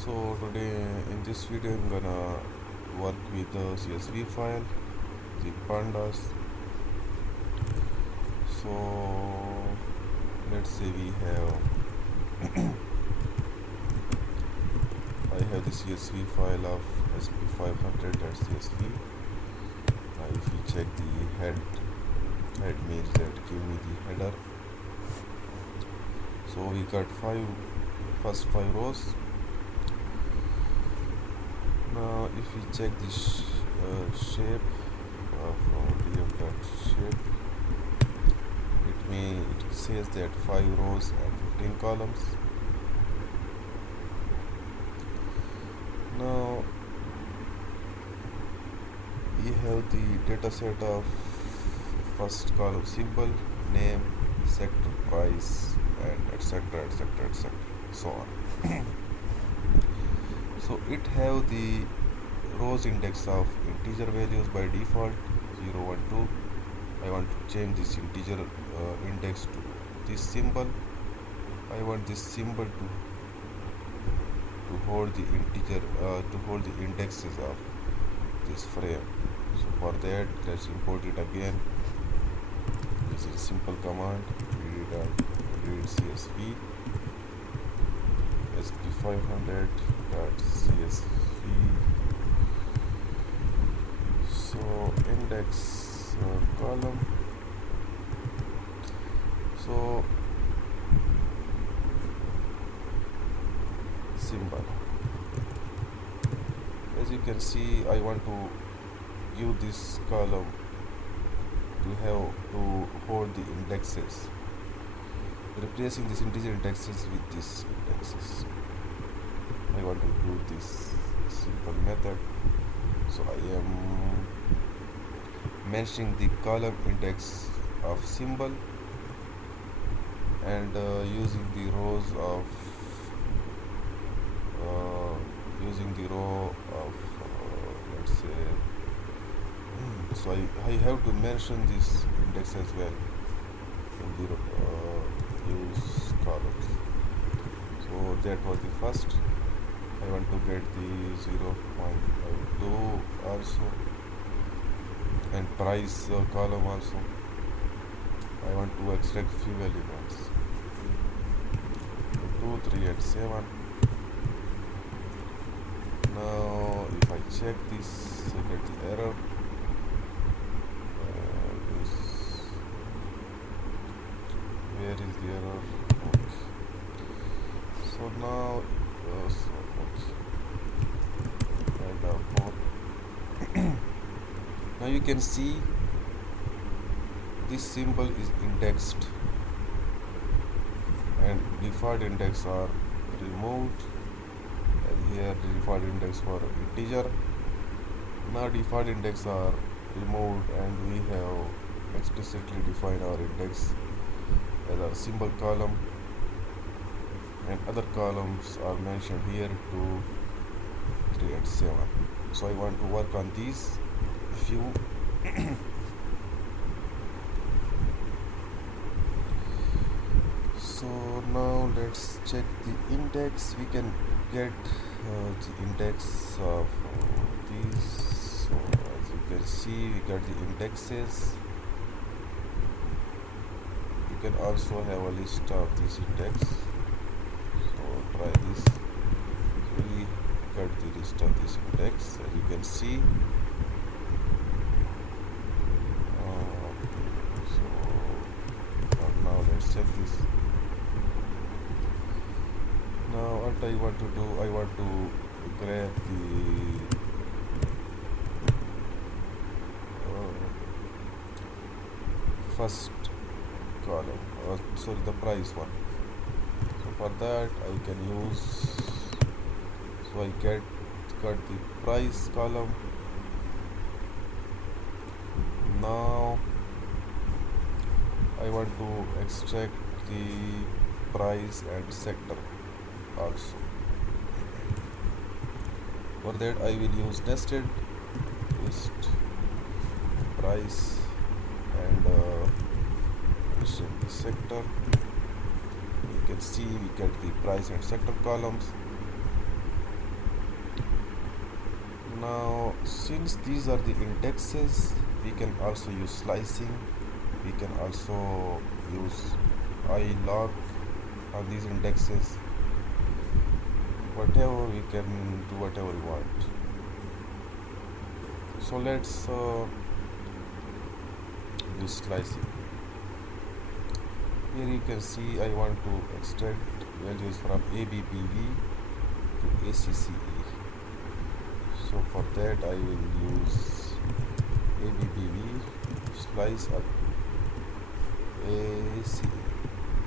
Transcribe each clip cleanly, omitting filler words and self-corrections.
So today in this video I'm gonna work with the CSV file, the pandas. So let's say I have the CSV file of sp500.csv. Now if you check the head means that give me the header. So we got first five rows. Now if we check this shape from df.shape, it says that 5 rows and 15 columns. Now we have the data set of first column symbol, name, sector, price, and etc, so on. So it have the rows index of integer values by default 0 1 2. I want to change this integer index to this symbol. I want this symbol to hold the integer to hold the indexes of this frame. So for that, let's import it again using simple command read csv sp500.csv. So index column. So symbol. As you can see, I want to use this column to hold the indexes, replacing this integer indexes with this indexes. I want to do this simple method. So I am mentioning the column index of symbol and using the rows of let's say, so I have to mention this index as well in the use columns. So that was the first. I want to get the 0.2 also, and price column also. I want to extract few elements, 2 3 and 7. Now if I check this, I get the error. Where is the error? Okay. So now now you can see this symbol is indexed and default index are removed, and here the default index for integer. Now default index are removed and we have explicitly defined our index as our symbol column, and other columns are mentioned here 2 3 and 7. So I want to work on these few. So now let's check the index. We can get the index of these. So as you can see, we got the indexes. You can also have a list of this index. So try this. So we got the list of this index, as you can see. So now let's check this. Now what I want to do, I want to grab the first column, sorry, the price one. So for that I can use, so I got the price column. Now I want to extract the price and sector also. For that I will use nested list price and sector. You can see we get the price and sector columns. Now since these are the indexes, we can also use slicing, we can also use iloc on these indexes. Whatever, we can do whatever we want. So let's use slicing. Here you can see I want to extract values from ABPV to ACCE. So for that I will use ABPV slice up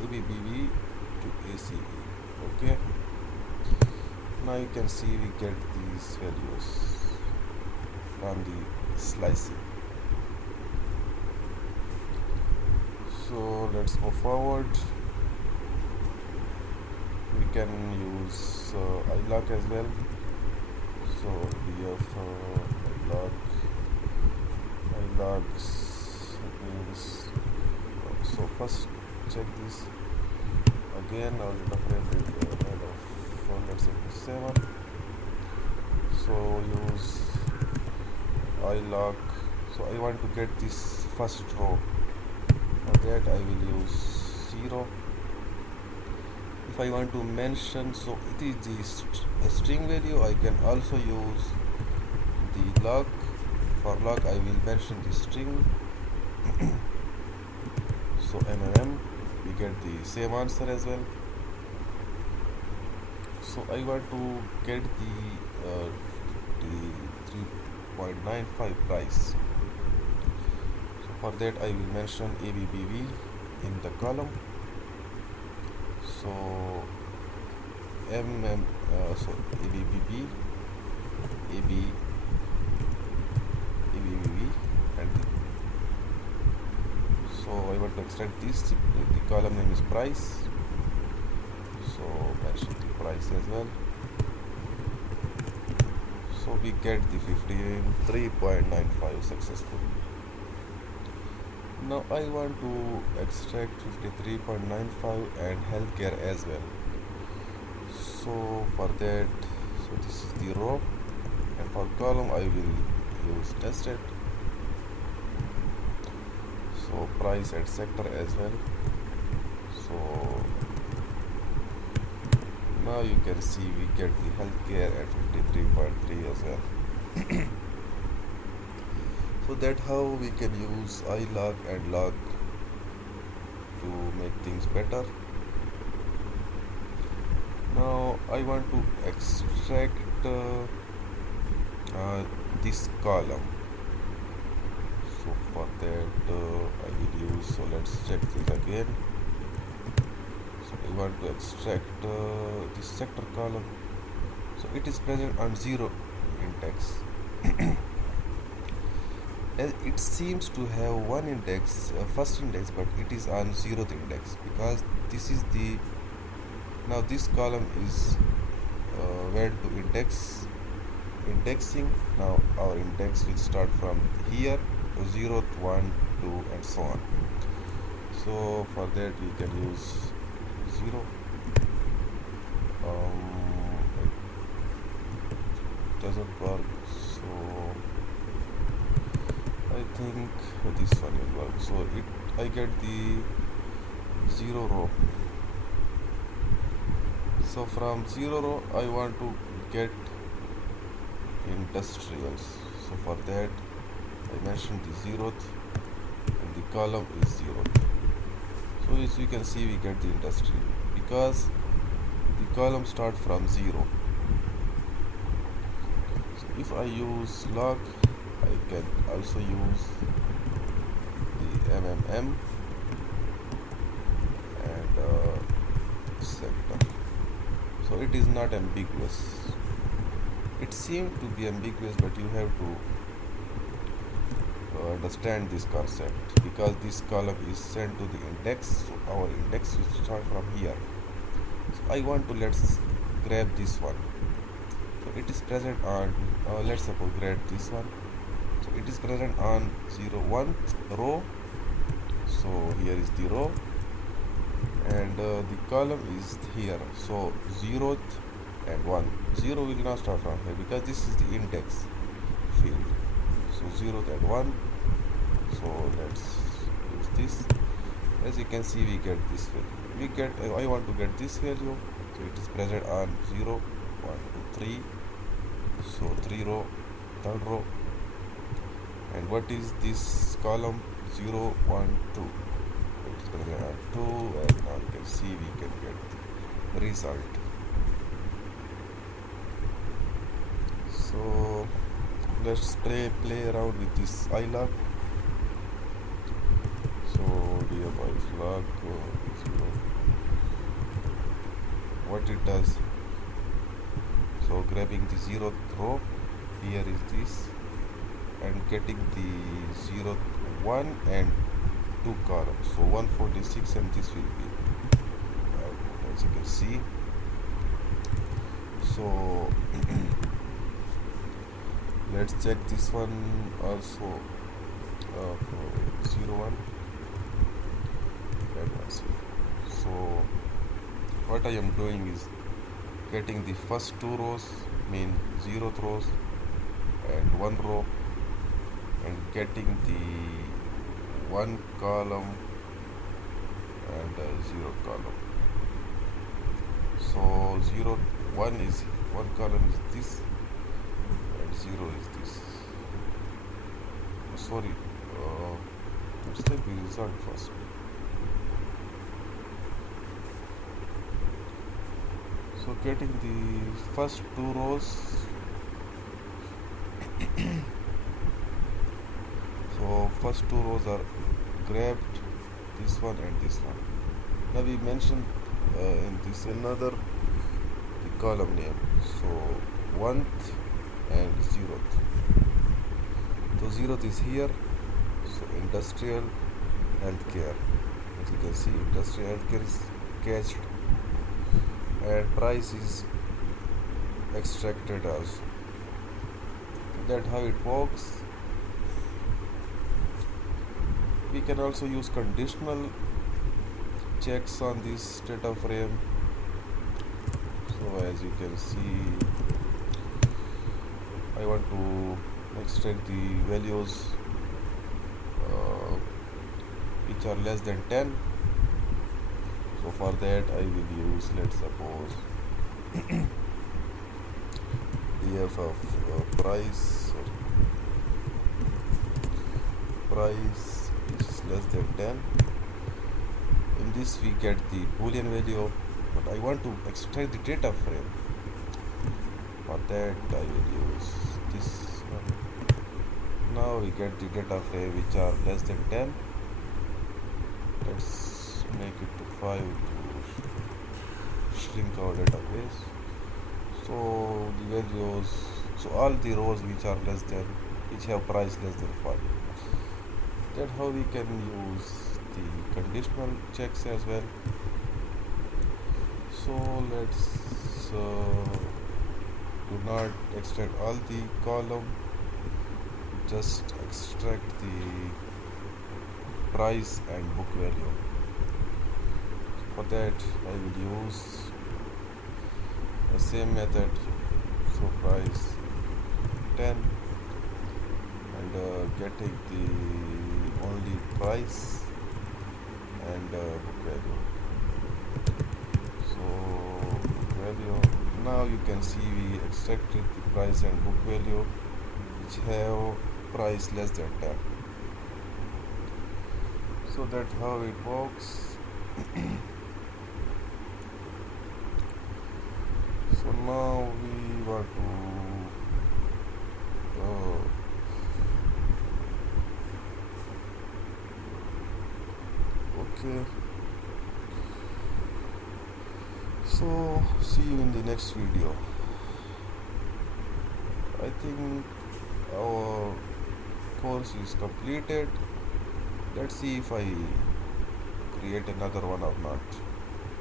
ABPV to ACE. Okay. Now you can see we get these values from the slicing. So let's go forward. We can use iloc as well. So df ilocs means so first check this again. Our data frame is made of let's say 7. So use iloc. So I want to get this first row. For that I will use 0. If I want to mention, so it is the string value, I can also use the log. For log I will mention the string. So mmm, we get the same answer as well. So I want to get the 3.95 price. So for that I will mention ABBV in the column. So so ABBV, ABBV, and so I want to extract this. The column name is price. So mention the price as well. So we get the 53.95 successful. Now I want to extract 53.95 and healthcare as well. So for that, so this is the row, and for column I will use tested. So price and sector as well. So now you can see we get the healthcare at 53.3 as well. So that's how we can use iloc and log to make things better. Now I want to extract this column. So for that I will use, so let's check this again. So I want to extract this sector column. So it is present on 0 index. It seems to have one index, first index, but it is on 0th index, because this is the, now this column is where to indexing. Now our index will start from here to 0th, 1, 2 and so on. So for that we can use 0. It doesn't work, so I think this one will work. So I get the 0 row. So from 0 row I want to get industrials. So for that I mentioned the 0th and the column is 0th. So as you can see we get the industry because the column start from 0. So if I use log, I can also use the MMM and sector. So it is not ambiguous. It seems to be ambiguous, but you have to understand this concept, because this column is sent to the index. So our index will start from here. So I want to, let's grab this one. So it is present on let's suppose grab this one. So it is present on 1st row. So here is the row and the column is here. So 0th and 1. 0 will not start from here because this is the index. field. So 0 and 1. So let's use this. As you can see, we get this value. We get I want to get this value, so it is present on 0, 1, 2, 3. So 3 row, third row. And what is this column? 0, 1, 2. It is present on 2, and now you can see we can get the result. So let's play around with this iloc. So nearby flag 0. What it does? So grabbing the 0th row, here is this, and getting the 0th 1 and 2 columns. So 146, and this will be as you can see. So let's check this one also. 0, 1 and 1, 0. So what I am doing is getting the first 2 rows, mean 0th rows and 1 row, and getting the 1 column and 0 column. So 0, 1 is 1 column is this, and 0 is this. Sorry, let's take the result first. So getting the first 2 rows. So first 2 rows are grabbed, this one and this one. Now we mentioned in this another the column name. So 1th and 0th. So 0th is here. So industrial healthcare. As you can see, industrial healthcare is cached, and price is extracted also. That's how it works. We can also use conditional checks on this data frame. So as you can see, I want to extract the values which are less than 10. So for that I will use, let's suppose, df of price is less than 10. In this we get the boolean value, but I want to extract the data frame. For that I will use this one. Now we get the data frame which are less than 10. Let's make it to 5 to shrink our database. So the values, so all the rows which are less than, which have price less than 5. That's how we can use the conditional checks as well. So let's do not extract all the column, just extract the price and book value. For that I will use the same method. So price 10, and getting the only price and book value. So book value, now you can see we extracted the price and book value which have price less than 10. So that's how it works. So now we want to okay. So see you in the next video. I think our course is completed. Let's see if I create another one or not.